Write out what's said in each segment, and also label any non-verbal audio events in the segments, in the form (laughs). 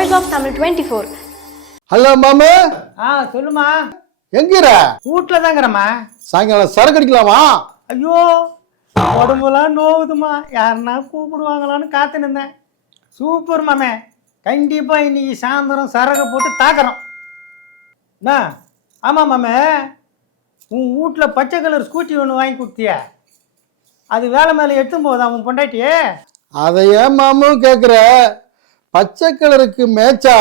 Voice of Tamil twenty four hello மாமு. ஆ சொல்லுமா. எங்கிற? வீட்டில் தாங்கிறம்மா சாயங்காலம் சரக்கு அடிக்கலாமா? ஐயோ உடம்புலாம் நோவுதுமா யாருன்னா கூப்பிடுவாங்களான்னு காத்து நின்றேன் சூப்பர் மாமே. கண்டிப்பாக இன்னைக்கு சாயந்தரம் சரகை போட்டு தாக்குறோம் என்ன? ஆமாம் மாமே. உன் வீட்டில் பச்சை கலர் ஸ்கூட்டி ஒன்று வாங்கி கொடுத்தியா? அது வேலை மேலே எடுத்துன்னு போகுதா உன் பொண்டாட்டியே? அதை ஏன் மாமு கேட்குற பச்சை கலருக்கு மேட்சா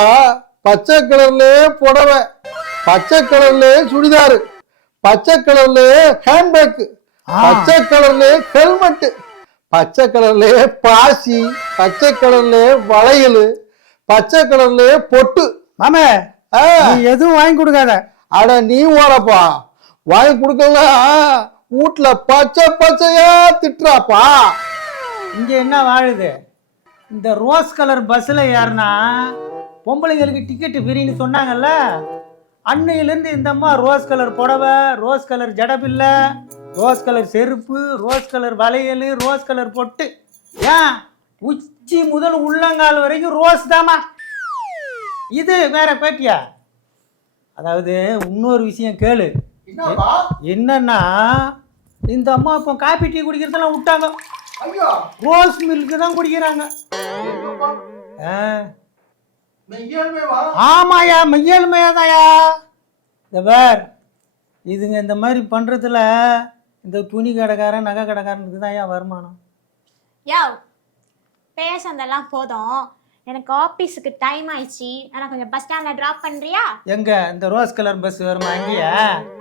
பச்சை கலர்லயே புடவை பச்சை கலர்லயே சுடிதாரு பச்சை கலர்லயே ஹேண்ட்பேக் பச்சை கலர்லயே ஹெல்மெட் பச்சை கலர்லயே பாசி பச்சை கலர்லயே வளையல் பச்சை கலர்லயே பொட்டு. மாமே எதுவும் வாங்கி கொடுக்காத. அட நீ ஓடப்பா. வாங்கி கொடுக்கல வீட்டுல பச்சை பச்சையா திட்டுறாப்பா. இங்கே என்ன வாழுது? இந்த ரோஸ் கலர் பஸ்ஸில் ஏறினா பொம்பளைங்களுக்கு டிக்கெட்டு ஃப்ரீன்னு சொன்னாங்கல்ல? அன்னையிலேருந்து இந்த அம்மா ரோஸ் கலர் புடவை ரோஸ் கலர் ஜடபில்லை ரோஸ் கலர் செருப்பு ரோஸ் கலர் வளையல் ரோஸ் கலர் பொட்டு. ஏன்? உச்சி முதல் உள்ளங்கால் வரைக்கும் ரோஸ் தாமா இது வேற பேட்டியா? அதாவது இன்னொரு விஷயம் கேளு. என்னன்னா இந்த அம்மா இப்போ காபி டீ குடிக்கிறதெல்லாம் விட்டாங்க. ரோஸ் மில்க் தான் குடிக்கிறாங்க. ஆ. ஆமாயா மெய்யல்மையாதாயா இந்த பார் இதுங்க இந்த மாதிரி பண்றதுல இந்த துணி கடைக்காரன் நகை கடைக்காரனுக்கு தான் வருமானம். யோ பேசுனதெல்லாம் போதும். எனக்கு ஆபீஸுக்கு டைம் ஆயிடுச்சு. ஆனா கொஞ்சம் பஸ் ஸ்டாண்ட்ல டிராப் பண்றியா? எங்க? இந்த ரோஸ் கலர் பஸ் வருமா? அங்கேயா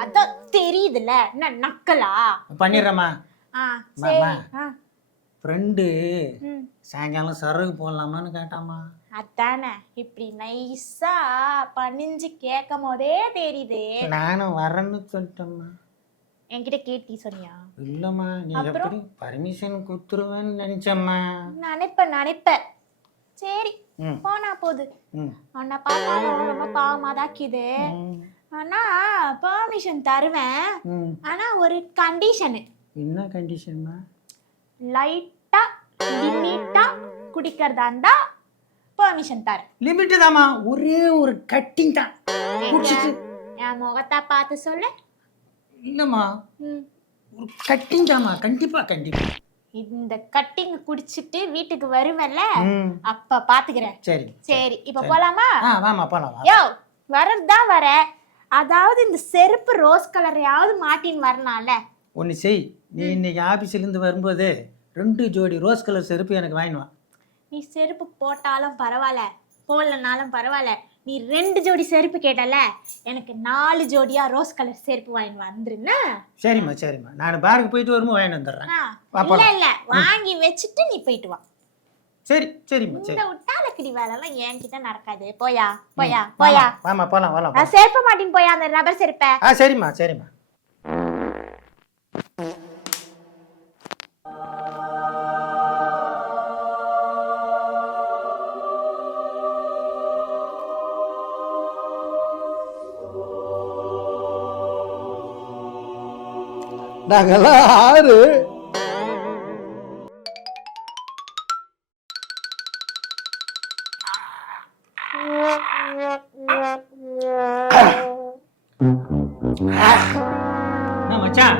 அதான் தெரியுதுல்ல. என்ன நக்கலா? பண்ணிடுறேம்மா. ஆ சரி. ஆ, ஃப்ரெண்டு. சாயங்காலம் சரகு போடலாமான்னு கேட்டாமா அதானே இப்படி நைஸா பணிஞ்சு கேட்கும் போதே தெரியுது. நானும் வரேன்னு சொல்லிட்டேம்மா. என்கிட்ட கேட்டி சொன்னியா? இல்லைம்மா நீ? எப்படி பர்மிஷன் கொடுத்துருவேன்னு நினச்சம்மா. நினைப்ப நினைப்ப சரி போனா போகுது உன்னை பார்த்தாலும் ரொம்ப பாவமா தாக்கிது ஆனா பெர்மிஷன் தருவேன். ஆனா ஒரு கண்டிஷனு என்ன கண்டிஷன்மா லைட்டா லிமிட்டா குடிக்கிறதா இருந்தா பெர்மிஷன் தரேன். லிமிட்டு தாம்மா. ஒரே ஒரு கட்டிங் தான். குடிச்சிட்டு என் முகத்தை பார்த்து சொல்லு. இல்லைம்மா. ஒரு கட்டிங் தாம்மா. கண்டிப்பா கண்டிப்பா. இந்த கட்டிங் குடிச்சிட்டு வீட்டுக்கு வருவேன்ல ம். அப்ப பாத்துக்கிறேன். சரி சரி. இப்ப போலாமா? வாமா போலாம் வா யோ வர்றதுதான் வர. அதாவது இந்த செருப்பு ரோஸ் கலரையாவது மாட்டின்னு வரலாம்ல ஒன்று செய். நீ இன்னைக்கு ஆஃபீஸ்லேருந்து வரும்போது ரெண்டு ஜோடி ரோஸ் கலர் செருப்பு எனக்கு வாங்கினு வா. நீ செருப்பு போட்டாலும் பரவாயில்ல போடலனாலும் பரவாயில்ல நீ ரெண்டு ஜோடி செருப்பு கேட்டல எனக்கு நாலு ஜோடியா ரோஸ் கலர் செருப்பு வாங்கிட்டு வந்துருன்னா? சரிம்மா சரிம்மா. நான் பாருக்கு போயிட்டு வரும்போது வாங்கிட்டு வந்துடுறேன். இல்ல. இல்ல. வாங்கி வச்சுட்டு நீ போயிட்டு வா. சரி சரிம்மா சரி. இந்த உட்டாலக்கிடி வேலை எல்லாம் என்கிட்ட நடக்காது. போயா போயா போயா. வாமா போலாம் வரலாம் நான் செருப்ப மாட்டின்னு போயா அந்த ரப்பர் செருப்ப? ஆ சரிம்மா சரிம்மா. நாங்கெல்லாம் ஆறு. மச்சான்?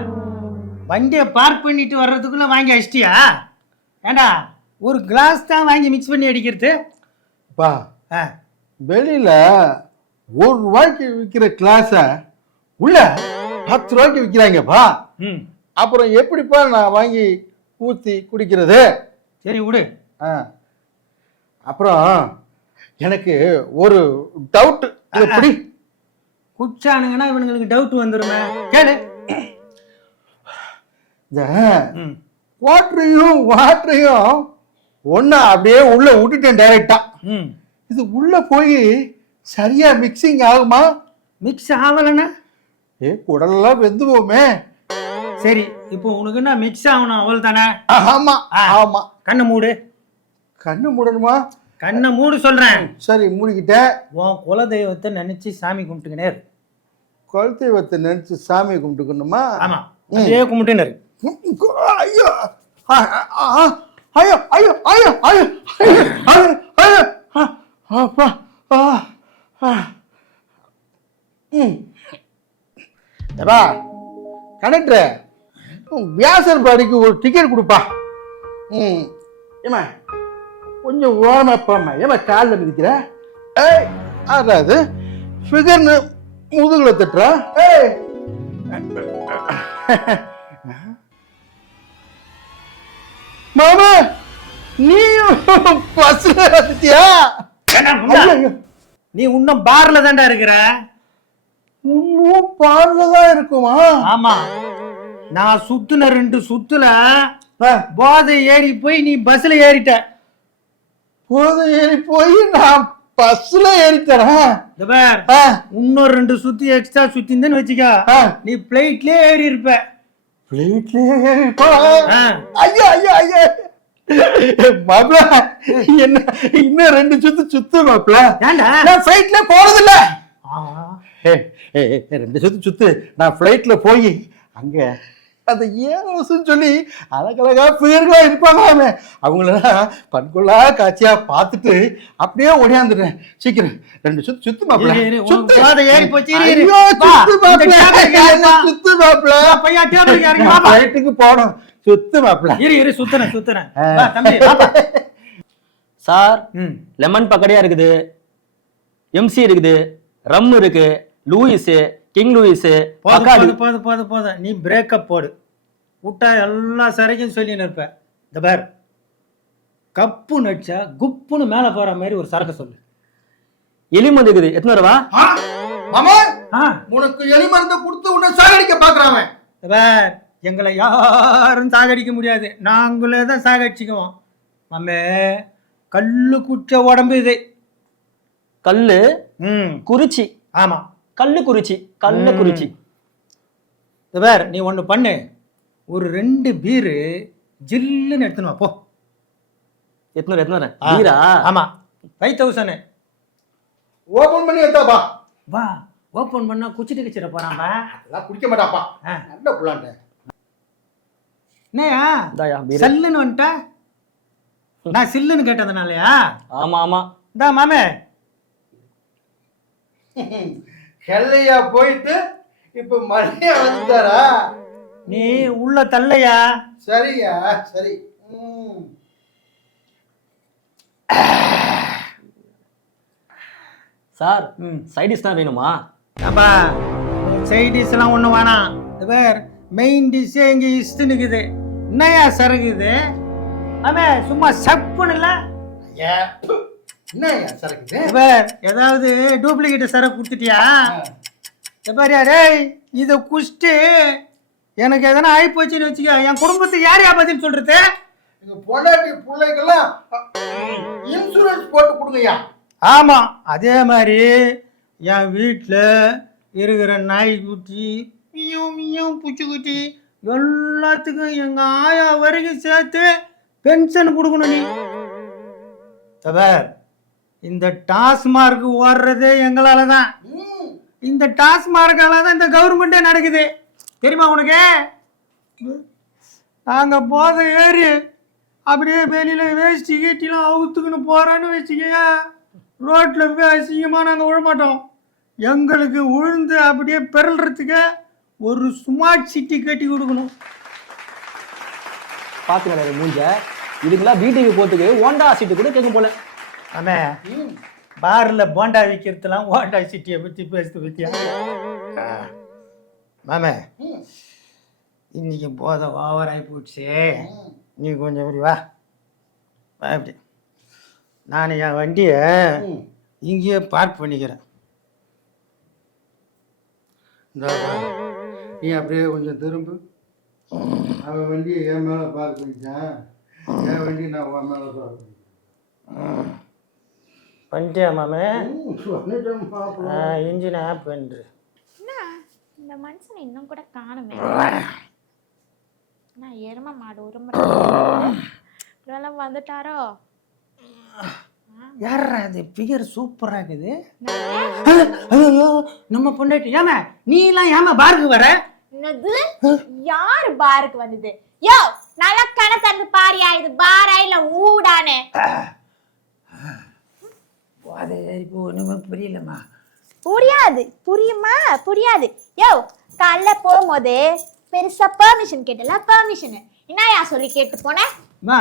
வண்டியை பார்க் பண்ணிட்டு வர்றதுக்குள்ள வாங்கி அடிச்சிட்டியா? ஏண்டா ஒரு கிளாஸ் தான் வாங்கி மிக்ஸ் பண்ணி அடிக்கிறது? பா வெளியில ஒரு ரூபாய்க்கு விற்கிற கிளாஸ உள்ள பத்து ரூபாய்க்கு விற்கிறாங்கப்பா அப்புறம் எப்படிப்பா நான் வாங்கி ஊத்தி குடிக்கிறது? சரி விடு. ஆ. அப்புறம் எனக்கு ஒரு டவுட் எப்படி குச்சானுங்கன்னா இவனுங்களுக்கு டவுட் வந்துருமே. கேளு. இந்த ம். வாட்டரையும் வாட்டரையும் ஒண்ணா அப்படியே உள்ள விட்டுட்டேன் டைரக்டா இது உள்ள போய் சரியா மிக்சிங் ஆகுமா? மிக்ஸ் ஆகலைன்னா? ஏ குடலெல்லாம் வெந்துவோமே சரி இப்போ உனக்கு என்ன மிக்ஸ் ஆகணும் அவள் தானே? ஆமா ஆமா. கண்ணை மூடு. கண்ணு மூடணுமா? கண்ணை மூடு சொல்றேன். சரி மூடிக்கிட்ட உன் குல தெய்வத்தை நினைச்சு சாமி கும்பிட்டுக்கினே குல தெய்வத்தை நினைச்சு சாமி கும்பிட்டுக்கணுமா? ஆமா அதே கும்பிட்டுனர் ஐயோ ஐயோ ஐயோ ஐயோ ஐயோ ஐயோ ஐயோ அப்பா ஆ ம். கனெக்டர் வியாசர் பாடிக்கு ஒரு டிக்கெட் கொடுப்பா. ம். ஏமா கொஞ்சம் ஓரமா போமா ஏமா காலில் மிதிக்கிற? ஏய் அதாவது ஃபிகர்னு முதுகுல தட்டுறா? ஏய். மாமா நீயும் பஸ்ல வந்துட்டியா நீ இன்னும் பார்ல தான்டா இருக்கிற. இன்னும் பார்லதான் இருக்குமா? ஆமா. நான் சுத்துன ரெண்டு சுத்துல போதை ஏறி போய் நீ பஸ்ல ஏறிட்ட. போதை ஏறி போய் நான் பஸ்ல ஏறித்தரேன் இன்னொரு ரெண்டு சுத்தி எக்ஸ்ட்ரா சுத்தின்னு வச்சுக்க. நீ பிளைட்லயே ஏறி இருப்ப பிளைட்லயே ஏறி. ஐயோ ஐயோ ஐயோ. மாப்பிள என்ன இன்னும் ரெண்டு சுத்து சுத்து ஏன்டா? நான் ஃபிளைட்ல ஏய், ஏய், ரெண்டு சுத்து சுத்து. நான் ஃப்ளைட்ல போய் அங்க அந்த ஏரோஸ்ன்னு சொல்லி அழகழகா பேர்களா இருப்பாங்க அவன் அவங்களெல்லாம் கண்கொள்ளா காட்சியா பார்த்துட்டு அப்படியே ஓடியாந்துட்டேன். சீக்கிரம். ரெண்டு சுத்து சுத்து மாப்பிள. இரு, இரு, உனக்கு பாதை ஏறி போச்சு, சுத்து இந்த மாப்பிள. டேபிளுக்கு ஏறு, வா. சுத்து மாப்பிள. வா, பையா டேபிளுக்கு இறங்கி வாப்பா. ஃப்ளைட்டுக்கு போகணும். சுத்து மாப்பிள. இரு இரு சுத்துறேன் சுத்துறேன். வா, தம்பி வாப்பா. சார் லெமன் பக்கடியா இருக்குது. எம்சி இருக்குது. ரம் இருக்கு. லூயிஸ். கிங் லூயிஸ் போதும் போதும் போதும் போதும் நீ பிரேக்கப் போடு. விட்டா எல்லா சரக்கும் சொல்லின்னு இருப்ப. இந்த பார். கப்பு நடிச்சா குப்புன்னு மேலே போற மாதிரி ஒரு சரக்கு சொல்லு. எலிமந்து இருக்குது. எத்தனை ரூபா மாமா? ஆ. உனக்கு எலி மருந்து கொடுத்து உன்னை சாகடிக்க பாக்குறான் எங்களை யாரும் சாகடிக்க முடியாது. நாங்களே தான் சாகடிச்சுக்குவோம். மாமே கல்லு குச்ச உடம்பு இது. கல்லு ம். குறிச்சி. ஆமா. கல்லு குறிச்சி கல்லு. குறிச்சி பார் நீ ஒன்று பண்ணு. ஒரு ரெண்டு பீரு ஜில்லுன்னு எடுத்துன்னு வா போ. எத்தனை எத்தனை. வீரா. ஆமா. ஃபைவ் தௌசண்ட் ஓபன் பண்ணி எடுத்தாப்பா வா ஓப்பன் பண்ணா குச்சிட்டு கிச்சிட போறான் அதெல்லாம் குடிக்க மாட்டாப்பா. நல்ல புள்ளாண்ட. என்னையா? பீரு. சல்லுன்னு வந்துட்ட? நான் சில்லுன்னு கேட்டதுனாலயா? ஆமா ஆமா. இந்தா மாமே. (laughs) ஹெல்லையா போயிட்டு இப்ப மழையா வந்துட்டாரா? நீ உள்ள தள்ளையா? சரியா சரி. சார் தான் வேணுமா? அப்பா சைட் டிஷ்லாம் ஒன்றும் வேணாம். இது பேர் மெயின் டிஷ்ஷே இங்கே இஷ்டு நிற்குது என்னையா சரக்கு இது ஆமே சும்மா சப்புன்னு இல்லை? ஐயா ஏதாவது டூப்ளிகேட் சரக்கு கொடுத்துட்டியா? பாரியா டேய் இதை குடிச்சிட்டு எனக்கு எதனா ஆகி போச்சுன்னு வச்சுக்க. என் குடும்பத்துக்கு யார் யா பதில் சொல்றது பொண்டாட்டி பிள்ளைக்கெல்லாம் இன்சூரன்ஸ் போட்டு கொடுங்கய்யா. ஆமாம் அதே மாதிரி என் வீட்டில் இருக்கிற நாய்க்குட்டி மியும் மியும் பூச்சிக்குட்டி எல்லாத்துக்கும் எங்கள் ஆயா வரைக்கும் சேர்த்து பென்ஷன் கொடுக்கணும் நீ. தவர் இந்த டாஸ்மார்க் ஓடுறதே எங்களால தான். இந்த டாஸ்மார்க்கால தான் இந்த கவர்மெண்ட்டே நடக்குது. தெரியுமா உனக்கு? நாங்கள் போதை ஏறி அப்படியே வெளியில் வேஷ்டி கீட்டிலாம் அவுத்துக்குன்னு போகிறோன்னு வச்சுக்கோங்க. ரோட்டில் போய் அசிங்கமாக நாங்கள் விழமாட்டோம். எங்களுக்கு உழுந்து அப்படியே பெறல்றதுக்கு ஒரு ஸ்மார்ட் சிட்டி கட்டி கொடுக்கணும். பாத்துங்க மூஞ்ச. இதுக்கெல்லாம் வீட்டுக்கு போறதுக்கு ஓண்டா சீட்டு கூட கேட்கும் போல. ம். பாரில் போண்டா விற்கிறதுலாம் ஓண்டா சிட்டியை பற்றி பேசுது பற்றியா மாமே ம். இன்னைக்கு போதை ஓவராகி போச்சு. நீ கொஞ்சம் இப்படி வா இப்படி நான் என் வண்டியை. இங்கேயே பார்க் பண்ணிக்கிறேன் இந்தா. நீ அப்படியே கொஞ்சம் திரும்பு அவன் வண்டியை என் மேல பார்க் பண்ணிட்டான் என் வண்டி நான் உன் மேல பார்க் பண்ணிட்டேன் பண்ணிட்டியா மாமே. இன்ஜின் ஆப் என்ன இந்த மனுஷனை இன்னும் கூட காணுமே. நான் எரும மாடு உருமுறை இதெல்லாம் வந்துட்டாரோ? யாரா அது பிகர் சூப்பராக இருக்குது. ஐயோ நம்ம பொண்டாட்டி. ஏமா நீ எல்லாம் ஏமா பாருக்கு வர? என்னது? யாரு பாருக்கு வந்தது? யோ நல்லா கண தந்து பாரியா? இது பாரா இல்ல ஊடானே? அது இப்போ ஒன்றுமே புரியலம்மா. புரியாது. புரியுமா? புரியாது. யோ காலைல போகும்போது பெருசா பெர்மிஷன் கேட்டல பெர்மிஷன் என்னயா சொல்லி கேட்டு போனேன் அம்மா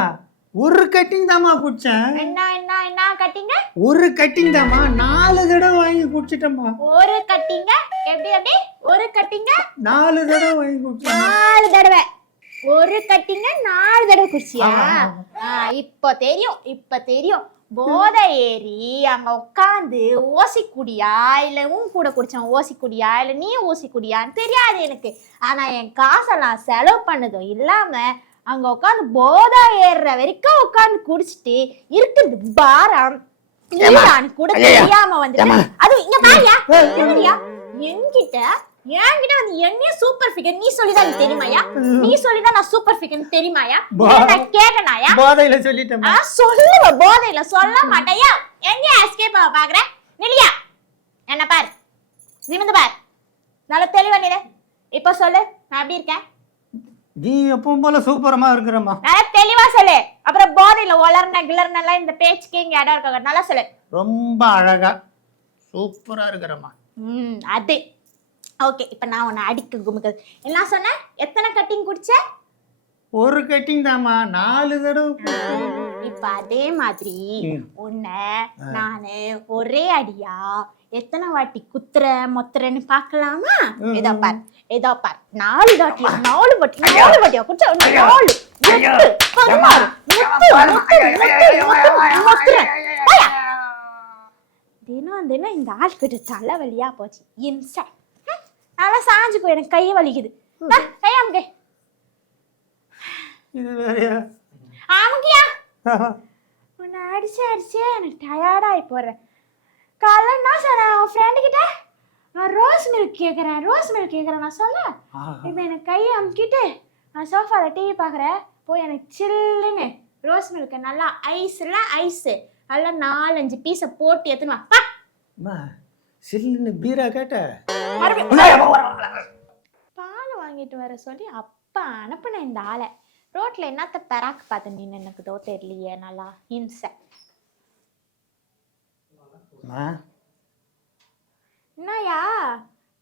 ஒரு கட்டிங் தாம்மா குடிச்சேன். என்ன என்ன என்ன கட்டிங்க ஒரு கட்டிங் தாம்மா. நாலு தடவை வாங்கி குடிச்சிட்டேம்மா. ஒரு கட்டிங்க எப்படி எப்படி? ஒரு கட்டிங்க நாலு தடவை வாங்கி குடிச்சேன் நாலு தடவை. ஒரு கட்டிங்க நாலு தடவை குடிச்சியா? ஆ, இப்போ தெரியும் இப்ப தெரியும். போதை ஏறி அங்க உட்காந்து ஓசி குடியா இல்ல உன் கூட குடிச்சவன் ஓசி குடியா இல்ல நீ ஓசி குடியான்னு தெரியாது எனக்கு. ஆனா என் காசெல்லாம் செலவு பண்ணதும் இல்லாம அங்க உட்காந்து போதை ஏறுற வரைக்கும் உட்காந்து குடிச்சிட்டு இருக்கிறது பாரம். கூட தெரியாம வந்து அது இங்க பாரியா? என்கிட்ட என்கிட்ட வந்து என்னைய சூப்பர் ஃபிகர் நீ சொல்லிதான் தெரியுமாயா நீ சொல்லிதான் நான் சூப்பர் ஃபிகர் தெரியுமாயா நான் கேட்டனாயா போதையில சொல்லிட்டேம்மா. ஆ சொல்லுவ போதையில. சொல்ல மாட்டேயா எங்க எஸ்கேப் ஆக பாக்குற? நிலியா என்ன பாரு. நிமிந்து பார். நல்ல தெளிவா நிலை இப்போ சொல்லு நான் எப்படி இருக்கேன்? நீ எப்பவும் போல சூப்பரமா இருக்கிறம்மா. நல்லா தெளிவா சொல்லு. அப்புறம் போதையில வளர்ன கிளர்னெல்லாம் இந்த பேச்சுக்கு இங்க இடம் இருக்காங்க நல்லா சொல்லு. ரொம்ப அழகா. சூப்பரா இருக்கிறம்மா. ம் அது. ஓகே இப்போ நான் உன்னை அடிக்க குமுக்க என்ன சொன்னேன்? எத்தனை கட்டிங் குடிச்ச? ஒரு கட்டிங் தாம்மா. நாலு தடவை. இப்ப அதே மாதிரி. உன்னை நானு ஒரே அடியா எத்தனை வாட்டி குத்துற மொத்துறன்னு பார்க்கலாமா? இதோ பார் இதோ பார். நாலு வாட்டியா நாலு வாட்டி நாலு வாட்டியா குடிச்ச? நாலு. முத்து, பதினாறு, முத்து, முத்து, முத்து, முத்து, முத்துறேன். போயா. தினம் தினம் இந்த ஆள்கிட்ட தலைவலியா போச்சு. இம்சை நல்லா சாஞ்சுக்கோ எனக்கு கை வலிக்குது. ஆ, கையாமுங்க இது வேறையா? உன்னை அடிச்சு அடிச்சு எனக்கு டயர்டாகி போடுறேன் காலைல என்ன சொன்னேன் உன் ஃப்ரெண்டு கிட்ட நான் ரோஸ் மில்க் கேட்குறேன் ரோஸ் மில்க் கேட்குறேன் நான் சொல்ல. இப்போ எனக்கு கையை அமுக்கிட்டு நான் சோஃபாவில் டிவி பார்க்குறேன். போய் எனக்கு சில்லுன்னு ரோஸ் மில்க்கை நல்லா ஐஸில் ஐஸு நல்லா நாலஞ்சு பீஸை போட்டு எடுத்துன்னு வா. சில்லுன்னு பீரா கேட்ட. பால் வாங்கிட்டு வர சொல்லி அப்பா அனுப்புனேன் இந்த ஆளை. ரோட்ல என்னத்த பெராக்கு பார்த்து நின்று எனக்கு தோ தெரியலையே நல்லா ஹிம்சை. அம்மா. என்னய்யா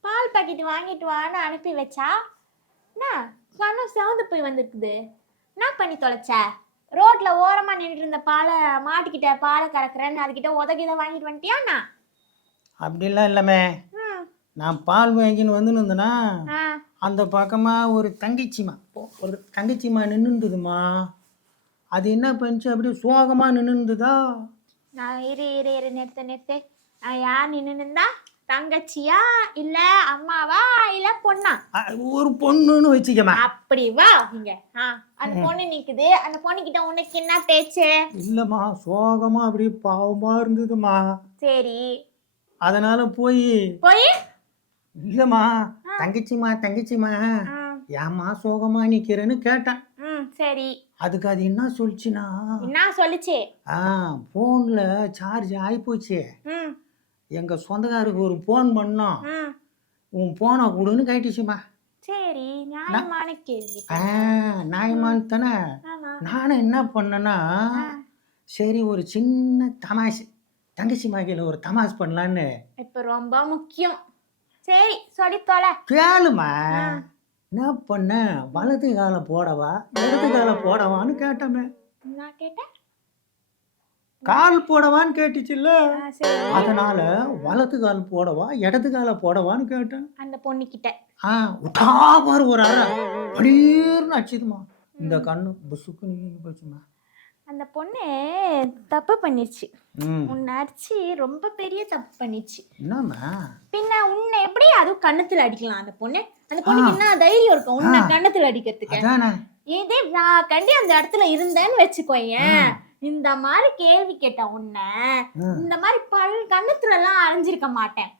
பால் பாக்கெட் வாங்கிட்டு வான்னு அனுப்பி வச்சா? என்ன கண்ணும் சிவந்து போய் வந்திருக்குது. என்ன பண்ணி தொலைச்ச? ரோட்ல ஓரமா நின்றுட்டு இருந்த பாலை மாட்டுக்கிட்ட பாலை கறக்குறேன்னு அதுகிட்ட உதகித வாங்கிட்டு வந்துட்டியாண்ணா அப்படிலாம் இல்லைமே. நான் பால் வாங்கின்னு வந்துன்னு அந்த பக்கமாக ஒரு தங்கச்சிமா ஒரு தங்கச்சிமா நின்றுதுமா அது என்ன பண்ணுச்சு? அப்படியே சோகமாக நின்றுதா நான் இரு இரு இரு நிறுத்து நிறுத்து. நான் யார் நின்று நின்றா தங்கச்சியா? இல்ல அம்மாவா? இல்ல பொண்ணா? ஒரு பொண்ணுன்னு வச்சுக்கம்மா. அப்படி வா இங்க. அந்த பொண்ணு நிக்குது. அந்த பொண்ணு கிட்ட உனக்கு என்ன பேச்சு? இல்லைம்மா சோகமாக அப்படியே பாவமாக இருந்ததுமா சரி. அதனால போய் போய்? இல்லைம்மா தங்கச்சிம்மா ஆ, ஏம்மா சோகமா நிக்கிறேன்னு கேட்டேன். சரி. அதுக்கு அது என்ன சொல்லுச்சுன்னா என்ன சொல்லுச்சு? ஆ ஃபோனில் சார்ஜ் ஆகிப்போச்சு ம். எங்கள் சொந்தக்காருக்கு ஒரு ஃபோன் பண்ணோம். உன் ஃபோனை கொடுன்னு கேட்டுச்சுமா சரி நியாயமான கேள்வி. ஆ நியாயமான்னு தானே. நானும் என்ன பண்ணேன்னா சரி ஒரு சின்ன தமாஷ். தங்கச்சி மாகையில் ஒரு தமாஷ் பண்ணலான்னு. இப்ப ரொம்ப முக்கியம். சரி சொல்லி தொலை. கேளுமா. என்ன பண்ண? வலது காலை போடவா? இடது காலை போடவான்னு கேட்டமே. நான் கேட்டேன். கால் போடவான்னு கேட்டுச்சுல்ல. அதனால வலது கால் போடவா இடது காலை போடவான்னு கேட்டேன். அந்த பொண்ணு கிட்ட ஆ விட்டா பாரு ஒரு அரை படீர்னு அடிச்சுதுமா. இந்த கண்ணு புசுக்கு நீங்க போச்சுமா. அந்த பொண்ணு தப்பு பண்ணிருச்சு. உன்னை அடிச்சு ரொம்ப பெரிய தப்பு என்னம்மா? பின்ன உன்னை எப்படி அதுவும் கண்ணத்துல அடிக்கலாம் அந்த பொண்ணு? அந்த பொண்ணுக்கு என்ன தைரியம் இருக்கும். உன்னை. கண்ணத்துல அடிக்கிறதுக்கு. இதே நான் கண்டி அந்த இடத்துல இருந்தேன்னு வச்சுக்கோயேன். இந்த மாதிரி கேள்வி கேட்ட உன்னை. இந்த மாதிரி பல் கண்ணத்துல எல்லாம் அரைஞ்சிருக்க மாட்டேன்.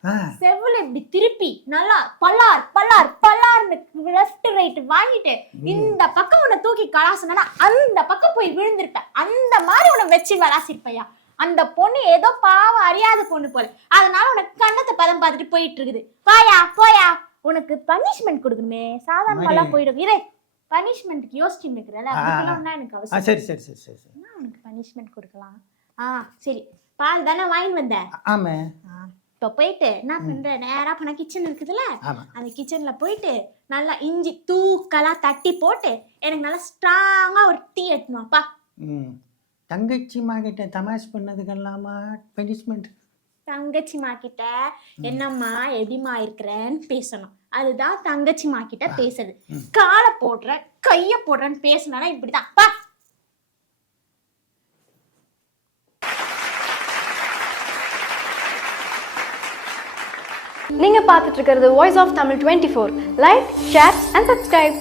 செவ்வுல இப்படி திருப்பி நல்லா பல்லார் பல்லார் பல்லார்னு லெஃப்ட் ரைட் வாங்கிட்டு இந்த பக்கம் உன்னை தூக்கி கலாசுனா அந்த பக்கம் போய் விழுந்திருப்பேன். அந்த மாதிரி உன்னை வச்சு விளாசிருப்பையா அந்த பொண்ணு ஏதோ பாவம் அறியாத பொண்ணு போல. அதனால உனக்கு கண்ணத்தை பதம் பார்த்துட்டு போயிட்டு இருக்குது. போயா போயா. உனக்கு பனிஷ்மெண்ட் கொடுக்கணுமே. சாதாரணமெல்லாம் போயிடும். இரு. பனிஷ்மெண்ட்க்கு யோசிச்சுட்டு இருக்கிறல எனக்கு அவசியம் சரி சரி சரி சரி உனக்கு பனிஷ்மெண்ட் கொடுக்கலாம்? ஆ சரி. பால் தானே வாங்கிட்டு வந்த? ஆமே. இப்ப போயிட்டு என்ன பண்ற? நேரா போனா கிச்சன் இருக்குதுல்ல? அந்த கிச்சன்ல போயிட்டு நல்லா இஞ்சி தூக்கலா தட்டி போட்டு எனக்கு நல்லா ஸ்ட்ராங்கா ஒரு டீ எடுத்துமாப்பா தங்கச்சி மகிட்ட தமாஷ் பண்ணதுக்கெல்லாமா பனிஷ்மெண்ட் தங்கச்சிமா கிட்ட என்னம்மா எப்படிம்மா இருக்கிறேன்னு பேசணும். அதுதான் தங்கச்சிமா கிட்ட பேசுறது. காலை போடுற கைய போடுறேன்னு பேசினா இப்படிதான். பா. நீங்க பார்த்துட்டு இருக்கிறது voice of Tamil twenty four like share and subscribe